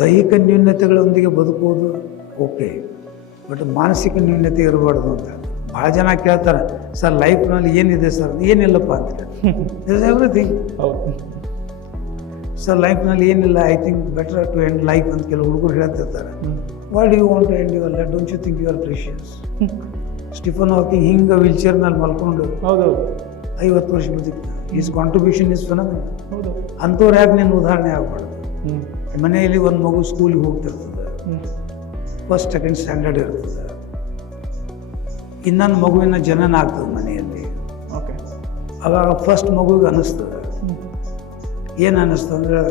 ದೈಹಿಕ ನ್ಯೂನತೆಗಳೊಂದಿಗೆ ಬದುಕುವುದು okay, but ಮಾನಸಿಕ ನ್ಯೂನತೆ ಇರಬಾರ್ದು ಅಂತ. ಭಾಳ ಜನ ಕೇಳ್ತಾರೆ, ಸರ್ ಲೈಫ್ನಲ್ಲಿ ಏನಿದೆ ಸರ್? ಏನಿಲ್ಲಪ್ಪ ಅಂತ. This everything. ಸರ್ ಲೈಫ್ನಲ್ಲಿ ಏನಿಲ್ಲ, I think better to end life ಅಂತ ಕೆಲವು ಹುಡುಗರು ಹೇಳ್ತಿರ್ತಾರೆ. Why do you want to end your life? Don't you think you are precious? Stephen Hawking ಹಿಂಗೆ ವೀಲ್ ಚೇರ್ನಲ್ಲಿ ಮಲ್ಕೊಂಡು 50 ವರ್ಷ ಬದುಕಿದ. His contribution is phenomenal. ಅಂಥವ್ರು ಯಾಕೆ ನೀನು ಉದಾಹರಣೆ ಆಗ್ಬಾರ್ದು? ಮನೆಯಲ್ಲಿ ಒಂದು ಮಗು ಸ್ಕೂಲಿಗೆ ಹೋಗ್ತಿರ್ತದೆ, ಫಸ್ಟ್ ಸೆಕೆಂಡ್ ಸ್ಟ್ಯಾಂಡರ್ಡ್ ಇರ್ತದೆ, ಇನ್ನೊಂದು ಮಗುವಿನ ಜನನ ಆಗ್ತದೆ ಮನೆಯಲ್ಲಿ. ಓಕೆ, ಅವಾಗ ಫಸ್ಟ್ ಮಗುವಿಗೆ ಅನ್ನಿಸ್ತದೆ, ಏನು ಅನ್ನಿಸ್ತದೆ ಅಂದರೆ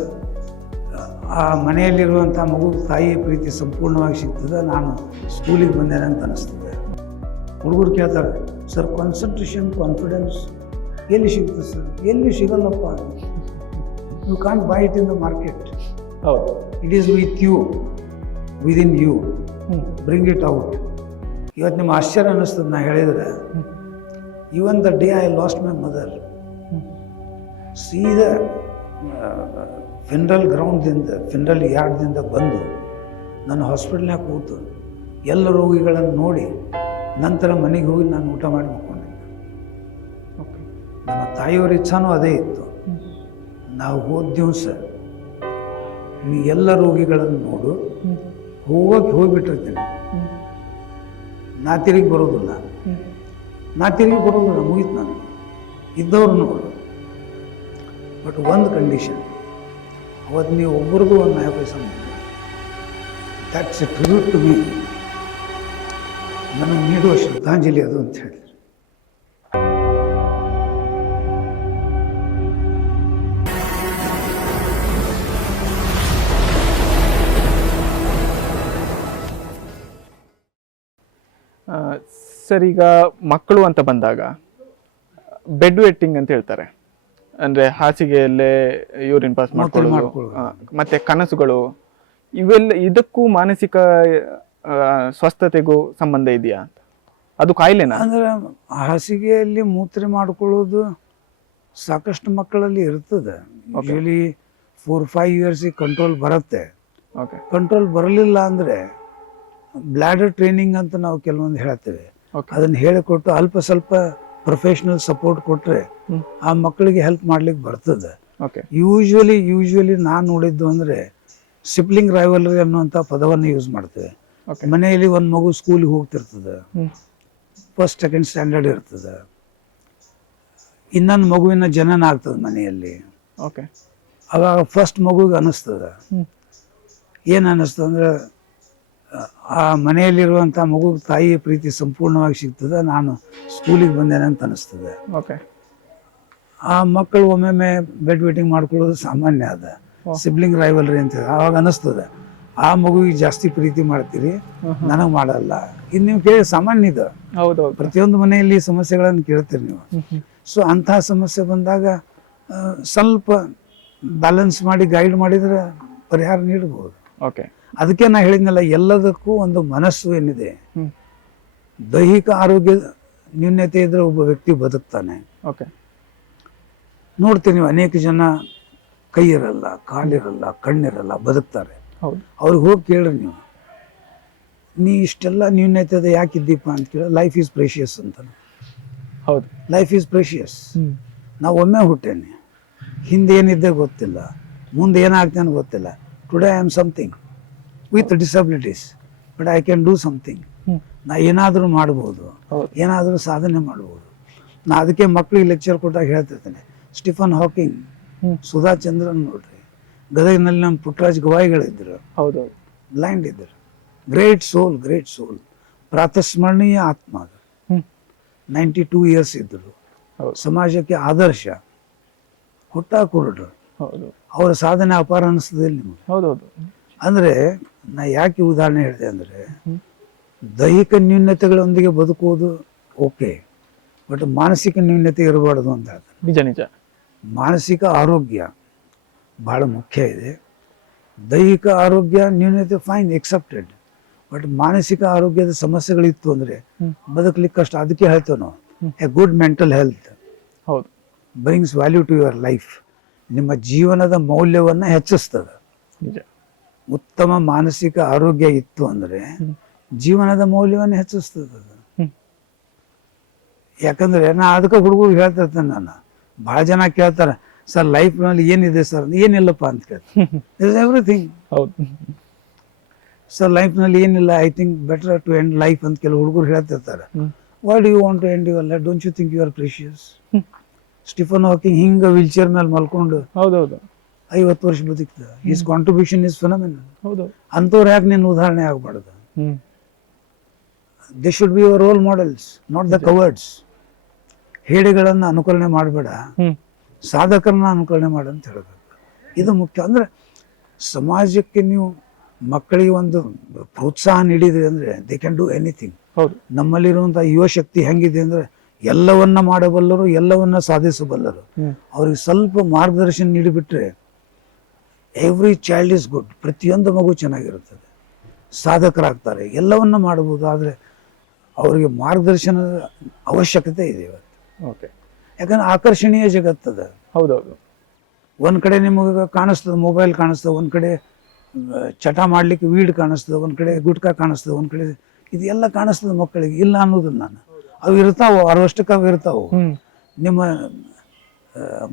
ಆ ಮನೆಯಲ್ಲಿರುವಂಥ ಮಗು ತಾಯಿಯ ಪ್ರೀತಿ ಸಂಪೂರ್ಣವಾಗಿ ಸಿಗ್ತದೆ, ನಾನು ಸ್ಕೂಲಿಗೆ ಬಂದೇನೆ ಅಂತ ಅನ್ನಿಸ್ತದೆ. ಹುಡುಗರು ಕೇಳ್ತಾರೆ, ಸರ್ ಕಾನ್ಸಂಟ್ರೇಷನ್, ಕಾನ್ಫಿಡೆನ್ಸ್ ಎಲ್ಲಿ ಸಿಗ್ತದೆ ಸರ್? ಎಲ್ಲಿ ಸಿಗಲ್ಲಪ್ಪ. You can't buy it in the market. ಹೌದು, it is with you, within you. Bring it out. ಇವತ್ತು ನಿಮ್ಮ ಆಶ್ಚರ್ಯ ಅನ್ನಿಸ್ತದೆ ನಾ ಹೇಳಿದರೆ, even the day I lost my mother, ಸೀದಾ ಫಿನರಲ್ ಗ್ರೌಂಡ್ದಿಂದ, ಫಿನರಲ್ ಯಾರ್ಡ್ದಿಂದ ಬಂದು ನನ್ನ ಹಾಸ್ಪಿಟ್ಲ್ನಾಗ ಕೂತು ಎಲ್ಲ ರೋಗಿಗಳನ್ನು ನೋಡಿ ನಂತರ ಮನೆಗೆ ಹೋಗಿ ನಾನು ಊಟ ಮಾಡಿ ಮಕ್ಕೊಂಡಿದ್ದೆ. ನಮ್ಮ ತಾಯಿಯವ್ರ ಇಚ್ಛಾನೂ ಅದೇ ಇತ್ತು. ನಾವು ಹೋದ ದಿವಸ ನೀ ಎಲ್ಲ ರೋಗಿಗಳನ್ನು ನೋಡು, ಹೋಗಿಬಿಟ್ಟಿರ್ತೀನಿ, ನಾ ತಿರುಗಿ ಬರೋದಿಲ್ಲ, ಮುಗೀತು. ನಾನು ಇದ್ದವ್ರು ನೋಡು, ಬಟ್ ಒಂದು ಕಂಡೀಷನ್, ಅವತ್ತು ನೀವು ಒಬ್ಬರಿಗೂ ಒಂದು ನಯ ಪೈಸೆ ಮಾಡಿ, that's a tribute to me, ನನಗೆ ನೀಡುವ ಶ್ರದ್ಧಾಂಜಲಿ ಅದು ಅಂತ ಹೇಳಿದ್ರು. ಸರ್, ಈಗ ಮಕ್ಕಳು ಅಂತ ಬಂದಾಗ ಬೆಡ್ ವೆಟ್ಟಿಂಗ್ ಅಂತ ಹೇಳ್ತಾರೆ. ಅಂದರೆ ಹಾಸಿಗೆಯಲ್ಲೇ ಯೂರಿನ್ ಪಾಸ್ ಮಾಡ್ಕೊಳ್ಳೋದು, ಮತ್ತೆ ಕನಸುಗಳು, ಇದಕ್ಕೂ ಮಾನಸಿಕ ಸ್ವಸ್ಥತೆಗೂ ಸಂಬಂಧ ಇದೆಯಾ ಅಂತ? ಅದು ಕಾಯಿಲೆನಾ? ಅಂದರೆ ಹಾಸಿಗೆಯಲ್ಲಿ ಮೂತ್ರ ಮಾಡ್ಕೊಳ್ಳೋದು ಸಾಕಷ್ಟು ಮಕ್ಕಳಲ್ಲಿ ಇರ್ತದೆ. ಯೂಶಲಿ 4-5 ಇಯರ್ಸಿಗೆ ಕಂಟ್ರೋಲ್ ಬರುತ್ತೆ. ಕಂಟ್ರೋಲ್ ಬರಲಿಲ್ಲ ಅಂದರೆ ಬ್ಲ್ಯಾಡರ್ ಟ್ರೈನಿಂಗ್ ಅಂತ ನಾವು ಕೆಲವೊಂದು ಹೇಳ್ತೇವೆ. ಅದನ್ನು ಹೇಳಿಕೊಟ್ಟು ಅಲ್ಪ ಸ್ವಲ್ಪ ಪ್ರೊಫೆಷನಲ್ ಸಪೋರ್ಟ್ ಕೊಟ್ಟರೆ ಆ ಮಕ್ಕಳಿಗೆ ಹೆಲ್ಪ್ ಮಾಡ್ಲಿಕ್ಕೆ ಬರ್ತದೆ. ಯೂಶ್ವಲಿ ನಾನು ನೋಡಿದ್ದು ಅಂದರೆ ಸಿಬ್ಲಿಂಗ್ ರೈವಲರಿ ಅನ್ನುವಂಥ ಪದವನ್ನು ಯೂಸ್ ಮಾಡ್ತೇವೆ. ಮನೆಯಲ್ಲಿ ಒಂದು ಮಗು ಸ್ಕೂಲಿಗೆ ಹೋಗ್ತಿರ್ತದೆ, ಫಸ್ಟ್ ಸೆಕೆಂಡ್ ಸ್ಟ್ಯಾಂಡರ್ಡ್ ಇರ್ತದೆ, ಇನ್ನೊಂದು ಮಗುವಿನ ಜನನ ಆಗ್ತದೆ ಮನೆಯಲ್ಲಿ. ಅವಾಗ ಫಸ್ಟ್ ಮಗುವಿಗೆ ಅನ್ನಿಸ್ತದೆ, ಏನು ಅನ್ನಿಸ್ತದೆ ಅಂದರೆ ಆ ಮನೆಯಲ್ಲಿರುವಂಥ ಮಗು ತಾಯಿಯ ಪ್ರೀತಿ ಸಂಪೂರ್ಣವಾಗಿ ಸಿಗ್ತದೆ, ನಾನು ಸ್ಕೂಲಿಗೆ ಬಂದೇನೆ ಅಂತ ಅನ್ನಿಸ್ತದೆ. ಆ ಮಕ್ಕಳು ಒಮ್ಮೊಮ್ಮೆ ಬೆಡ್ ವೇಟಿಂಗ್ ಮಾಡ್ಕೊಳ್ಳೋದು ಸಾಮಾನ್ಯ ಅದ, ಸಿಬ್ಲಿಂಗ್ ರೈವಲ್ರಿ ಅಂತ. ಆವಾಗ ಅನ್ನಿಸ್ತದೆ, ಆ ಮಗುವಿಗೆ ಜಾಸ್ತಿ ಪ್ರೀತಿ ಮಾಡ್ತೀರಿ, ನನಗೆ ಮಾಡಲ್ಲ. ಇದು ನೀವು ಕೇಳಿ ಸಾಮಾನ್ಯ ಇದು. ಪ್ರತಿಯೊಂದು ಮನೆಯಲ್ಲಿ ಸಮಸ್ಯೆಗಳನ್ನು ಕೇಳ್ತೀರಿ ನೀವು. ಸೊ ಅಂತಹ ಸಮಸ್ಯೆ ಬಂದಾಗ ಸ್ವಲ್ಪ ಬ್ಯಾಲೆನ್ಸ್ ಮಾಡಿ ಗೈಡ್ ಮಾಡಿದರೆ ಪರಿಹಾರ ನೀಡಬಹುದು. ಅದಕ್ಕೆ ನಾ ಹೇಳಿದ್ನಲ್ಲ, ಎಲ್ಲದಕ್ಕೂ ಒಂದು ಮನಸ್ಸು ಏನಿದೆ. ದೈಹಿಕ ಆರೋಗ್ಯ ನ್ಯೂನ್ಯತೆ ಇದ್ರೆ ಒಬ್ಬ ವ್ಯಕ್ತಿ ಬದುಕ್ತಾನೆ. ನೋಡ್ತೀನಿ ನೀವು, ಅನೇಕ ಜನ ಕೈ ಇರಲ್ಲ, ಕಾಲಿರಲ್ಲ, ಕಣ್ಣಿರಲ್ಲ, ಬದುಕ್ತಾರೆ. ಅವ್ರಿಗೆ ಹೋಗಿ ಕೇಳ್ರಿ ನೀವು, ನೀ ಇಷ್ಟೆಲ್ಲ ನ್ಯೂನ್ಯತೆ ಅದ ಯಾಕಿದ್ದೀಪ ಅಂತ ಕೇಳಿ, ಲೈಫ್ ಈಸ್ ಪ್ರೆಷಿಯಸ್ ಅಂತ. Life is precious. ನಾವು ಒಮ್ಮೆ ಹುಟ್ಟೇನೆ, ಹಿಂದೆ ಏನಿದ್ದೆ ಗೊತ್ತಿಲ್ಲ, ಮುಂದೆ ಏನಾಗ್ತೇನೆ ಗೊತ್ತಿಲ್ಲ. Today I am something with disabilities, but I can do something. ನಾ ಏನಾದರೂ ಮಾಡ್ಬೋದು, ಏನಾದರೂ ಸಾಧನೆ ಮಾಡ್ಬೋದು. ನಾ ಅದಕ್ಕೆ ಮಕ್ಕಳಿಗೆ ಲೆಕ್ಚರ್ ಕೊಟ್ಟಾಗ ಹೇಳ್ತಿರ್ತೇನೆ, ಸ್ಟೀಫನ್ ಹಾಕಿಂಗ್, ಸುಧಾ ಚಂದ್ರನ್ ನೋಡ್ರಿ, ಗದಗಿನಲ್ಲಿ ನಮ್ಮ ಪುಟ್ಟರಾಜ್ ಗವಾಯಿಗಳಿದ್ದರು, ಬ್ಲೈಂಡ್ ಇದ್ದರು, ಗ್ರೇಟ್ ಸೋಲ್, ಪ್ರಾತಸ್ಮರಣೀಯ ಆತ್ಮ. 92 ಇಯರ್ಸ್ ಇದ್ದರು, ಸಮಾಜಕ್ಕೆ ಆದರ್ಶ, ಹುಟ್ಟ ಕುರುಡ್ರು. ಅವರ ಸಾಧನೆ ಅಪಾರ ಅನಿಸ್ತದಿಲ್ಲ ನಿಮಗೆ? ಅಂದರೆ ನಾ ಯಾಕೆ ಉದಾಹರಣೆ ಹೇಳಿದೆ ಅಂದರೆ, ದೈಹಿಕ ನ್ಯೂನತೆಗಳೊಂದಿಗೆ ಬದುಕುವುದು ಓಕೆ, ಬಟ್ ಮಾನಸಿಕ ನ್ಯೂನತೆ ಇರಬಾರ್ದು ಅಂತ ಹೇಳ್ತಾರೆ. ನಿಜ. ಮಾನಸಿಕ ಆರೋಗ್ಯ ಬಹಳ ಮುಖ್ಯ ಇದೆ. ದೈಹಿಕ ಆರೋಗ್ಯ ನ್ಯೂನತೆ ಫೈನ್, ಎಕ್ಸೆಪ್ಟೆಡ್. ಬಟ್ ಮಾನಸಿಕ ಆರೋಗ್ಯದ ಸಮಸ್ಯೆಗಳಿತ್ತು ಅಂದರೆ ಬದುಕಲಿಕ್ಕೆ ಕಷ್ಟ. ಅದಕ್ಕೆ ಹೇಳ್ತೇವೆ ನಾವು, a good mental health brings value to your life. ನಿಮ್ಮ ಜೀವನದ ಮೌಲ್ಯವನ್ನು ಹೆಚ್ಚಿಸ್ತದೆ. ಉತ್ತಮ ಮಾನಸಿಕ ಆರೋಗ್ಯ ಇತ್ತು ಅಂದರೆ ಜೀವನದ ಮೌಲ್ಯವನ್ನು ಹೆಚ್ಚಿಸ್ತದೆ ಅದು. ಯಾಕಂದ್ರೆ ನಾ ಅದಕ್ಕೆ ಹುಡುಗರು ಹೇಳ್ತಿರ್ತೇನೆ, ನಾನು ಭಾಳ ಜನ ಕೇಳ್ತಾರೆ, ಸರ್ ಲೈಫ್ನಲ್ಲಿ ಏನಿದೆ ಸರ್, ಏನಿಲ್ಲಪ್ಪ ಅಂತ ಕೇಳ್ತಾರೆ. Is everything. ಹೌದು ಸರ್ ಲೈಫ್ನಲ್ಲಿ ಏನಿಲ್ಲ, I think better to end life ಅಂತ ಕೆಲವು ಹುಡುಗರು ಹೇಳ್ತಿರ್ತಾರೆ. Why do you want to end your life, don't you think you are precious? Stephen Hawking ಹಿಂಗೆ ವೀಲ್ ಚೇರ್ ಮೇಲೆ ಮಲ್ಕೊಂಡು ಹೌದೌದು 50 ವರ್ಷ ಬದುಕ್ತ. His contribution is phenomenal. ಹೌದು ಅಂಥವ್ರು ಯಾಕೆ ನಿನ್ನ ಉದಾಹರಣೆ ಆಗಬಾರ್ದು? They should be your role models, not the cowards. ಹೇಡಿಗಳನ್ನು ಅನುಕರಣೆ ಮಾಡಬೇಡ, ಸಾಧಕರನ್ನ ಅನುಕರಣೆ ಮಾಡು ಅಂತ ಹೇಳಬೇಕು. ಇದು ಮುಖ್ಯ. ಅಂದರೆ ಸಮಾಜಕ್ಕೆ ನೀವು ಮಕ್ಕಳಿಗೆ ಒಂದು ಪ್ರೋತ್ಸಾಹ ನೀಡಿದ್ರಿ ಅಂದರೆ ದೇ ಕ್ಯಾನ್ ಡೂ ಎನಿಥಿಂಗ್. ಹೌದು, ನಮ್ಮಲ್ಲಿರುವಂಥ ಯುವ ಶಕ್ತಿ ಹೆಂಗಿದೆ ಅಂದರೆ ಎಲ್ಲವನ್ನ ಮಾಡಬಲ್ಲರು, ಎಲ್ಲವನ್ನ ಸಾಧಿಸಬಲ್ಲರು. ಅವ್ರಿಗೆ ಸ್ವಲ್ಪ ಮಾರ್ಗದರ್ಶನ ನೀಡಿಬಿಟ್ರೆ ಎವ್ರಿ ಚೈಲ್ಡ್ ಇಸ್ ಗುಡ್. ಪ್ರತಿಯೊಂದು ಮಗು ಚೆನ್ನಾಗಿರುತ್ತದೆ, ಸಾಧಕರಾಗ್ತಾರೆ, ಎಲ್ಲವನ್ನ ಮಾಡಬಹುದು. ಆದರೆ ಅವರಿಗೆ ಮಾರ್ಗದರ್ಶನದ ಅವಶ್ಯಕತೆ ಇದೆ ಇವತ್ತು. ಓಕೆ, ಯಾಕಂದ್ರೆ ಆಕರ್ಷಣೀಯ ಜಗತ್ತದ. ಹೌದೌದು. ಒಂದ್ ಕಡೆ ನಿಮಗೆ ಕಾಣಿಸ್ತದೆ ಮೊಬೈಲ್ ಕಾಣಿಸ್ತದೆ, ಒಂದ್ ಕಡೆ ಚಟ ಮಾಡ್ಲಿಕ್ಕೆ ವೀಡ್ ಕಾಣಿಸ್ತದೆ, ಒಂದ್ ಕಡೆ ಗುಟ್ಕಾ ಕಾಣಿಸ್ತದೆ, ಒಂದ್ ಕಡೆ ಇದೆಲ್ಲ ಕಾಣಿಸ್ತದೆ ಮಕ್ಕಳಿಗೆ. ಇಲ್ಲ ಅನ್ನೋದನ್ನ ನಾನು, ಅವು ಇರ್ತಾವು, ಅರವಷ್ಟಕ್ಕೆ ಅವು ಇರ್ತಾವು. ನಿಮ್ಮ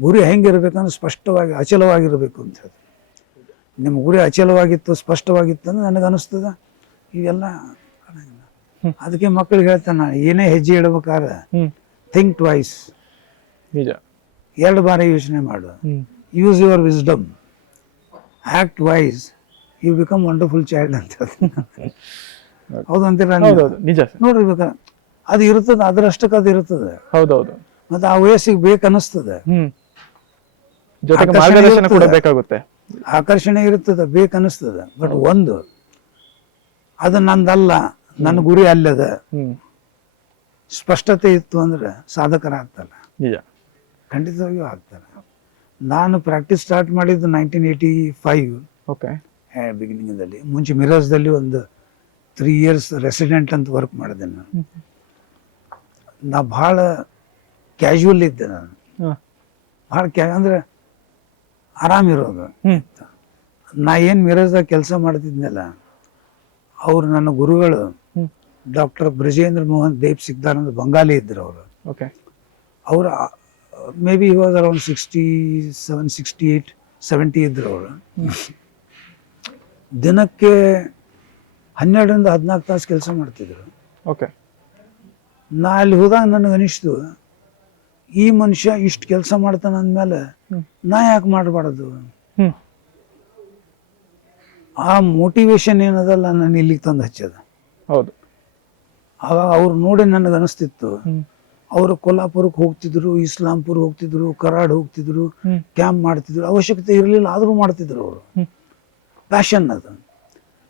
ಗುರಿ ಹೆಂಗಿರ್ಬೇಕಂದ್ರೆ ಸ್ಪಷ್ಟವಾಗಿ ಅಚಲವಾಗಿರ್ಬೇಕು ಅಂತ ಹೇಳಿ. ನಿಮ್ಮ ಗುರಿ ಅಚಲವಾಗಿತ್ತು, ಸ್ಪಷ್ಟವಾಗಿತ್ತು ಅಂದ್ರೆ ನನಗನ್ನಿಸ್ತದ ಇವೆಲ್ಲ ಕಾಣಂಗಿಲ್ಲ. ಅದಕ್ಕೆ ಮಕ್ಕಳಿಗೆ ಹೇಳ್ತಾನೆ ನಾನು, ಏನೇ ಹೆಜ್ಜೆ ಇಡ್ಬೇಕಾದ್ರೆ ಥಿಂಕ್ ಟ್ವೈಸ್, ನಿಜ, 2 ಬಾರಿ ಯೋಚನೆ ಮಾಡು. Use your wisdom, act wise, you become wonderful child ಅಂತ. ಹೌದು ಅಂತೀರ? ನಿಜ ನೋಡ್ರಿ ಬೇಕಾದ್ರೆ ಅದು ಇರ್ತದೆ, ಅದರಷ್ಟಕ್ಕೆ ಅದು ಇರ್ತದೆ. ಹೌದೌದು. ಮತ್ತೆ ಆ ವಯಸ್ಸಿಗೆ ಬೇಕನ್ನಿಸ್ತದೆ, ಜೊತೆಗೆ ಮಾರ್ಗದರ್ಶನ ಕೂಡ ಬೇಕಾಗುತ್ತೆ, ಆಕರ್ಷಣೆ ಇರ್ತದೆ, ಬೇಕನ್ನಿಸ್ತದೆ. ಬಟ್ ಒಂದು, ಅದು ನಂದಲ್ಲ, ನನ್ನ ಗುರಿ ಅಲ್ಲದ ಸ್ಪಷ್ಟತೆ ಇತ್ತು ಅಂದ್ರೆ ಸಾಧಕರಾಗ್ತಲ್ಲ. ನಿಜ, ಖಂಡಿತವಾಗಿಯೂ ಆಗ್ತಾರೆ. ನಾನು ಪ್ರಾಕ್ಟೀಸ್ ಸ್ಟಾರ್ಟ್ ಮಾಡಿದ್ದು 1985. ಓಕೆ, ಬಿಗಿನಿಂಗಲ್ಲಿ. ಮುಂಚೆ ಮಿರಜ್ದಲ್ಲಿ ಒಂದು 3 years ರೆಸಿಡೆಂಟ್ ಅಂತ ವರ್ಕ್ ಮಾಡಿದೆ ನಾನು. ನಾ ಭಾಳ ಕ್ಯಾಶುವಲ್ ಇದ್ದೆ ನಾನು, ಭಾಳ ಅಂದರೆ ಆರಾಮಿರೋದು. ನಾ ಏನು ಮಿರಜ್ದಾಗ ಕೆಲಸ ಮಾಡ್ತಿದ್ನಲ್ಲ, ಅವರು ನನ್ನ ಗುರುಗಳು ಡಾಕ್ಟರ್ ಬ್ರಜೇಂದ್ರ ಮೋಹನ್ ದೇವ್ ಸಿಕ್ದಾರ್ ಅಂತ ಬಂಗಾಲಿ ಇದ್ರು ಅವರು. ಓಕೆ, ಅವರು ಮೇ ಬಿ ಇವಾಗ ಅರೌಂಡ್ 67, 68, 70 ಇದ್ರು ಅವರು. ದಿನಕ್ಕೆ 12ರಿಂದ 14 ತಾಸು ಕೆಲಸ ಮಾಡ್ತಿದ್ರು. ಓಕೆ, ನಾ ಅಲ್ಲಿ ಹೋದಾಗ ನನಗೆ ಅನಿಸ್ತು, ಈ ಮನುಷ್ಯ ಇಷ್ಟು ಕೆಲಸ ಮಾಡ್ತಾನೆ ಅಂದಮೇಲೆ ನಾ ಯಾಕೆ ಮಾಡಬಾರ್ದು? ಆ ಮೋಟಿವೇಶನ್ ಏನದಲ್ಲ ನಾನು ಇಲ್ಲಿಗೆ ತಂದು ಹಚ್ಚದ. ಹೌದು, ಆವಾಗ ಅವ್ರು ನೋಡಿ ನನಗೆ ಅನಿಸ್ತಿತ್ತು. ಅವರು ಕೊಲ್ಲಾಪುರಕ್ಕೆ ಹೋಗ್ತಿದ್ರು, ಇಸ್ಲಾಂಪುರ್ ಹೋಗ್ತಿದ್ರು, ಕರಾಡ್ ಹೋಗ್ತಿದ್ರು, ಕ್ಯಾಂಪ್ ಮಾಡ್ತಿದ್ರು. ಅವಶ್ಯಕತೆ ಇರಲಿಲ್ಲ, ಆದರೂ ಮಾಡ್ತಿದ್ರು ಅವರು. ಪ್ಯಾಷನ್ ಅದು.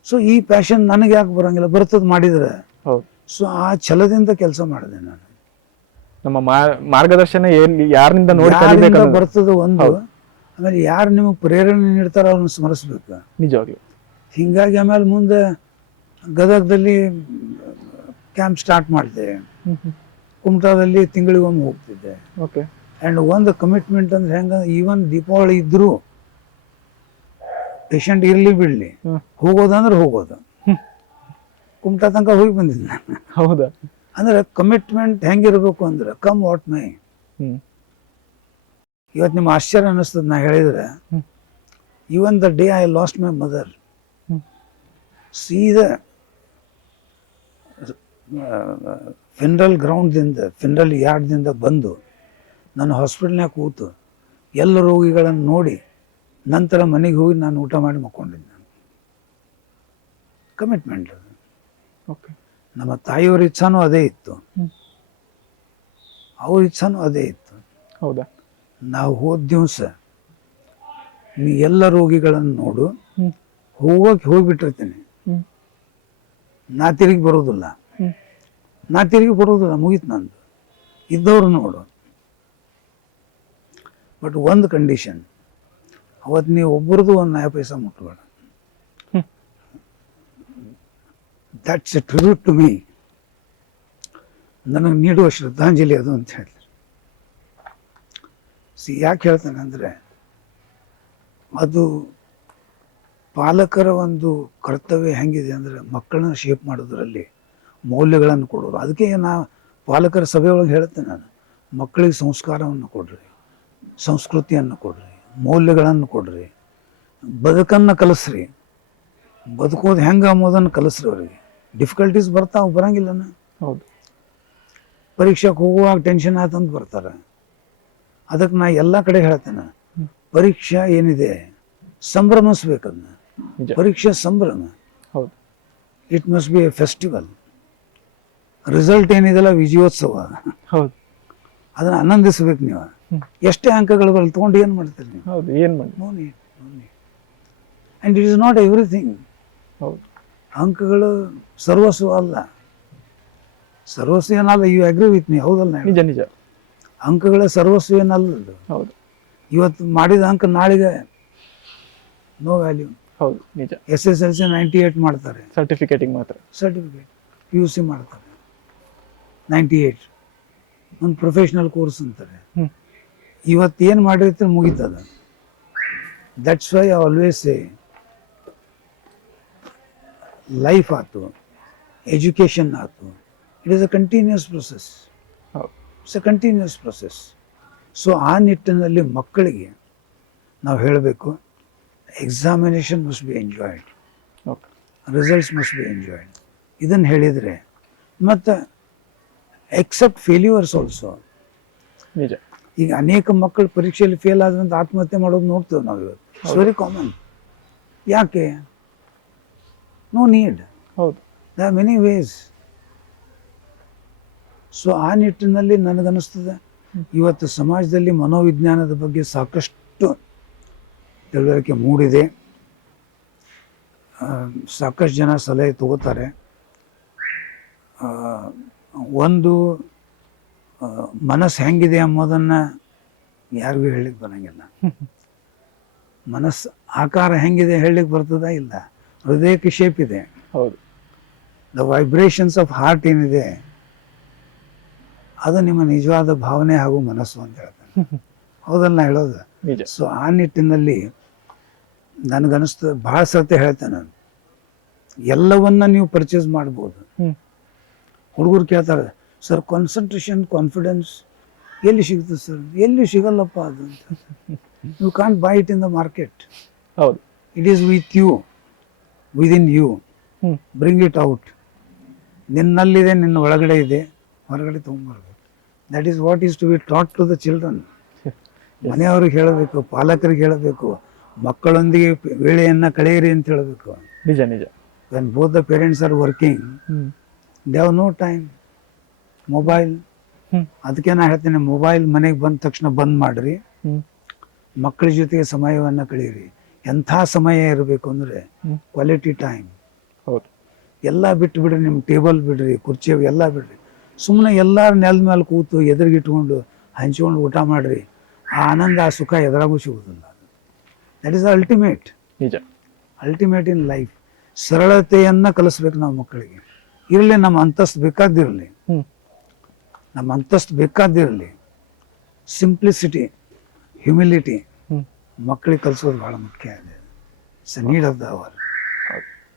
ಸೊ ಈ ಪ್ಯಾಷನ್ ನನಗೆ ಯಾಕೆ ಬರಂಗಿಲ್ಲ? ಬರ್ತದ ಮಾಡಿದ್ರೆ. ಸೊ ಆ ಛಲದಿಂದ ಕೆಲಸ ಮಾಡಿದೆ ನಾನು. ನಮ್ಮ ಮಾರ್ಗದರ್ಶನ ಯಾರಿಂದ ಬರ್ತದ ಒಂದು, ಆಮೇಲೆ ಯಾರು ನಿಮಗೆ ಪ್ರೇರಣೆ ನೀಡ್ತಾರ ಅವ್ರನ್ನ ಸ್ಮರಿಸ್ಬೇಕು ನಿಜವಾಗ್ಲು. ಹಿಂಗಾಗಿ ಆಮೇಲೆ ಮುಂದೆ ಗದಗದಲ್ಲಿ ಕ್ಯಾಂಪ್ ಸ್ಟಾರ್ಟ್ ಮಾಡಿದೆ. ಕುಮಟಾದಲ್ಲಿ ತಿಂಗಳಿಗೊಮ್ಮೆ ಹೋಗ್ತಿದ್ದೆ. ಓಕೆ, ಆ್ಯಂಡ್ ಒಂದು ಕಮಿಟ್ಮೆಂಟ್ ಅಂದ್ರೆ ಹೆಂಗ, ಈವನ್ ದೀಪಾವಳಿ ಇದ್ರು ಪೇಷಂಟ್ ಇರ್ಲಿ ಬಿಡ್ಲಿ, ಹೋಗೋದಂದ್ರೆ ಹೋಗೋದು. ಕುಮಟಾ ತನಕ ಹೋಗಿ ಬಂದಿದ್ದೆ ನಾನು. ಹೌದಾ? ಅಂದ್ರೆ ಕಮಿಟ್ಮೆಂಟ್ ಹೆಂಗಿರ್ಬೇಕು ಅಂದ್ರೆ ಕಮ್ ವಾಟ್ ಮೈ. ಇವತ್ತು ನಿಮ್ಮ ಆಶ್ಚರ್ಯ ಅನ್ನಿಸ್ತದೆ ನಾ ಹೇಳಿದ್ರೆ, even the day I lost my mother, ಸೀದಾ ಫಿನರಲ್ ಗ್ರೌಂಡ್ದಿಂದ, ಫಿನರಲ್ ಯಾರ್ಡ್ದಿಂದ ಬಂದು ನಾನು ಹಾಸ್ಪಿಟಲ್ನಾಗ ಕೂತು ಎಲ್ಲ ರೋಗಿಗಳನ್ನು ನೋಡಿ ನಂತರ ಮನೆಗೆ ಹೋಗಿ ನಾನು ಊಟ ಮಾಡಿ ಮಕ್ಕೊಂಡಿದ್ದೆ. ನಾನು ಕಮಿಟ್ಮೆಂಟ್ ಅದು. ಓಕೆ, ನಮ್ಮ ತಾಯಿಯವ್ರ ಇಚ್ಛಾನೂ ಅದೇ ಇತ್ತು, ಅವ್ರ ಇಚ್ಛಾನೂ ಅದೇ ಇತ್ತು. ಹೌದಾ? ನಾವು ಹೋದ ದಿವಸ ನೀ ಎಲ್ಲ ರೋಗಿಗಳನ್ನು ನೋಡು, ಹೋಗ್ಬಿಟ್ಟಿರ್ತೀನಿ, ನಾ ತಿರುಗಿ ಬರೋದಿಲ್ಲ, ಮುಗೀತು ನಂದು. ಇದ್ದವ್ರು ನೋಡು. ಬಟ್ ಒಂದು ಕಂಡೀಷನ್, ಅವತ್ತು ನೀವು ಒಬ್ಬರದು 1 ನಯ ಪೈಸಾ ಮುಟ್ಟಬೇಡ. That's a tribute to me. ನನಗೆ ನೀಡುವ ಶ್ರದ್ಧಾಂಜಲಿ ಅದು ಅಂತ ಹೇಳ್ತಾರೆ. ಯಾಕೆ ಹೇಳ್ತಾನೆ ಅಂದರೆ, ಅದು ಪಾಲಕರ ಒಂದು ಕರ್ತವ್ಯ ಹೆಂಗಿದೆ ಅಂದರೆ ಮಕ್ಕಳನ್ನ ಶೇಪ್ ಮಾಡೋದ್ರಲ್ಲಿ ಮೌಲ್ಯಗಳನ್ನು ಕೊಡೋದು. ಅದಕ್ಕೆ ನಾ ಪಾಲಕರ ಸಭೆಯೊಳಗೆ ಹೇಳ್ತೇನೆ ನಾನು, ಮಕ್ಕಳಿಗೆ ಸಂಸ್ಕಾರವನ್ನು ಕೊಡ್ರಿ, ಸಂಸ್ಕೃತಿಯನ್ನು ಕೊಡ್ರಿ, ಮೌಲ್ಯಗಳನ್ನು ಕೊಡ್ರಿ, ಬದುಕನ್ನು ಕಲಿಸ್ರಿ, ಬದುಕೋದು ಹೆಂಗೆ ಅಂಬೋದನ್ನು ಕಲಿಸ್ರಿ. ಅವರಿಗೆ ಡಿಫಿಕಲ್ಟೀಸ್ ಬರ್ತಾವೆ, ಬರಂಗಿಲ್ಲನ. ಹೌದು. ಪರೀಕ್ಷೆಗೆ ಹೋಗುವಾಗ ಟೆನ್ಷನ್ ಆಯ್ತಂತ ಬರ್ತಾರೆ. ಅದಕ್ಕೆ ನಾ ಎಲ್ಲ ಕಡೆ ಹೇಳ್ತೇನೆ, ಪರೀಕ್ಷೆ ಏನಿದೆ ಸಂಭ್ರಮಿಸ್ಬೇಕದನ್ನ. ಪರೀಕ್ಷೆ ಸಂಭ್ರಮ. ಹೌದು. It must be a festival. Result ಏನಿದೆಲ್ಲ ವಿಜಯೋತ್ಸವ. ಹೌದು. ಅದನ್ನ ಆನಂದಿಸ್ಬೇಕು ನೀವು. ಎಷ್ಟೇ ಅಂಕಗಳು ಬರಲಿ ತೊಗೊಂಡು ಏನು ಮಾಡ್ತೀರಿ ನೀವು? ಹೌದು, ಏನು ಮಾಡಿ. No need. And it is not everything. ಹೌದು. ಅಂಕಗಳು ಸರ್ವಸ್ವ ಅಲ್ಲ. ಸರ್ವಸ್ವ ಏನಲ್ಲ. You agree with me? ಹೌದಲ್ಲ? ನಿಜ ನಿಜ. ಅಂಕಗಳ ಸರ್ವಸ್ವ ಏನಲ್ಲ. ಹೌದು. ಇವತ್ತು ಮಾಡಿದ ಅಂಕ ನಾಳೆಗೆ ನೋ ವ್ಯಾಲ್ಯೂ. ಹೌದು, ನಿಜ. SSLC 98 ಮಾಡ್ತಾರೆ, ಸರ್ಟಿಫಿಕೇಟಿಂಗ್ ಮಾತ್ರ. ಸರ್ಟಿಫಿಕೇಟ್. PUC ಮಾಡ್ತಾರೆ 98, ಒಂದು ಪ್ರೊಫೆಷ್ನಲ್ ಕೋರ್ಸ್ ಅಂತಾರೆ. ಇವತ್ತು ಏನು ಮಾಡಿರ್ತಾರೆ ಮುಗೀತದ. That's why I always say life ಆಯ್ತು, ಎಜುಕೇಷನ್ ಆಯ್ತು, it is a continuous process. It's a continuous process. So ಆ ನಿಟ್ಟಿನಲ್ಲಿ ಮಕ್ಕಳಿಗೆ ನಾವು ಹೇಳಬೇಕು, examination must be enjoyed, results must be enjoyed. ಇದನ್ನು ಹೇಳಿದರೆ, ಮತ್ತು ಎಕ್ಸೆಪ್ಟ್ ಫೇಲ್ಯೂರ್ಸ್ ಆಲ್ಸೋ. ನಿಜ. ಈಗ ಅನೇಕ ಮಕ್ಕಳು ಪರೀಕ್ಷೆಯಲ್ಲಿ ಫೇಲ್ ಆದ್ರಂತ ಆತ್ಮಹತ್ಯೆ ಮಾಡೋದು ನೋಡ್ತೇವೆ ನಾವು ಇವತ್ತು. It's very common. ಯಾಕೆ? No need. ಹೌದು. There are many ways. So ಆ ನಿಟ್ಟಿನಲ್ಲಿ ನನಗನ್ನಿಸ್ತದೆ ಇವತ್ತು ಸಮಾಜದಲ್ಲಿ ಮನೋವಿಜ್ಞಾನದ ಬಗ್ಗೆ ಸಾಕಷ್ಟು ತಿಳುವಳಿಕೆ ಮೂಡಿದೆ. ಸಾಕಷ್ಟು ಜನ ಸಲಹೆ ತಗೋತಾರೆ. ಒಂದು ಮನಸ್ಸು ಹೆಂಗಿದೆ ಎಂಬುದನ್ನು ಯಾರಿಗೂ ಹೇಳಲಿಕ್ಕೆ ಬರೋಂಗಿಲ್ಲ. ಮನಸ್ಸು ಆಕಾರ ಹೆಂಗಿದೆ ಹೇಳಲಿಕ್ಕೆ ಬರ್ತದ? ಇಲ್ಲ. ಹೃದಯಕ್ಕೆ ಶೇಪ್ ಇದೆ. ಹೌದು. ದ ವೈಬ್ರೇಷನ್ಸ್ ಆಫ್ ಹಾರ್ಟ್ ಏನಿದೆ ಅದು ನಿಮ್ಮ ನಿಜವಾದ ಭಾವನೆ ಹಾಗೂ ಮನಸ್ಸು ಅಂತ ಹೇಳ್ತಾನೆ. ಹೌದಲ್ಲ ಹೇಳೋದು? ಸೊ ಆ ನಿಟ್ಟಿನಲ್ಲಿ ನನಗನ್ನಿಸ್ತದೆ, ಭಾಳ ಸರ್ತಿ ಹೇಳ್ತೇನೆ ನಾನು, ಎಲ್ಲವನ್ನ ನೀವು ಪರ್ಚೇಸ್ ಮಾಡ್ಬೋದು. ಹುಡುಗರು ಕೇಳ್ತಾರೆ, ಸರ್ ಕಾನ್ಸಂಟ್ರೇಷನ್, ಕಾನ್ಫಿಡೆನ್ಸ್ ಎಲ್ಲಿ ಸಿಗ್ತದೆ ಸರ್? ಎಲ್ಲಿ ಸಿಗಲ್ಲಪ್ಪ ಅದು ಅಂತ. You can't buy it in the market. ಹೌದು. It is with you, within you. Bring it out. ನಿನ್ನಲ್ಲಿದೆ, ನಿನ್ನ ಒಳಗಡೆ ಇದೆ, ಹೊರಗಡೆ ತೊಗೊಂಬರ್ಬೇಕು. That is what is to be taught to the children. ಮನೆಯವ್ರಿಗೆ ಹೇಳಬೇಕು, ಪಾಲಕರಿಗೆ ಹೇಳಬೇಕು, ಮಕ್ಕಳೊಂದಿಗೆ ವೇಳೆಯನ್ನು ಕಳೆಯಿರಿ ಅಂತ ಹೇಳಬೇಕು. ನಿಜ ನಿಜ. When both the parents are working, they have no time. Mobile. ಅದಕ್ಕೆ ನಾ ಹೇಳ್ತೇನೆ, ಮೊಬೈಲ್ ಮನೆಗೆ ಬಂದ ತಕ್ಷಣ ಬಂದ್ ಮಾಡ್ರಿ, ಮಕ್ಕಳ ಜೊತೆಗೆ ಸಮಯವನ್ನು ಕಳೀರಿ. ಎಂಥ ಸಮಯ ಇರಬೇಕು ಅಂದರೆ ಕ್ವಾಲಿಟಿ ಟೈಮ್. ಹೌದು. ಎಲ್ಲ ಬಿಟ್ಟು ಬಿಡ್ರಿ, ನಿಮ್ಮ ಟೇಬಲ್ ಬಿಡ್ರಿ, ಕುರ್ಚಿ ಎಲ್ಲ ಬಿಡ್ರಿ. ಸುಮ್ಮನೆ ಎಲ್ಲರ ನೆಲದ ಮೇಲೆ ಕೂತು ಎದುರಿಗಿಟ್ಕೊಂಡು ಹಂಚ್ಕೊಂಡು ಊಟ ಮಾಡ್ರಿ. ಆ ಆನಂದ, ಆ ಸುಖ ಎದುರಾಗೂ ಸಿಗುವುದಿಲ್ಲ. That is ultimate. ನಿಜ. Ultimate in life. ಸರಳತೆಯನ್ನು ಕಲಿಸ್ಬೇಕು ನಾವು ಮಕ್ಕಳಿಗೆ. ಇರಲಿ, ನಮ್ಮ ಅಂತಸ್ತು ಬೇಕಾದಿರಲಿ, ನಮ್ಮ ಅಂತಸ್ತು ಬೇಕಾದಿರಲಿ, ಸಿಂಪ್ಲಿಸಿಟಿ, ಹ್ಯುಮಿಲಿಟಿ ಮಕ್ಕಳಿಗೆ ಕಲಿಸೋದು ಭಾಳ ಮುಖ್ಯ ಇದೆ. It's a need of the hour.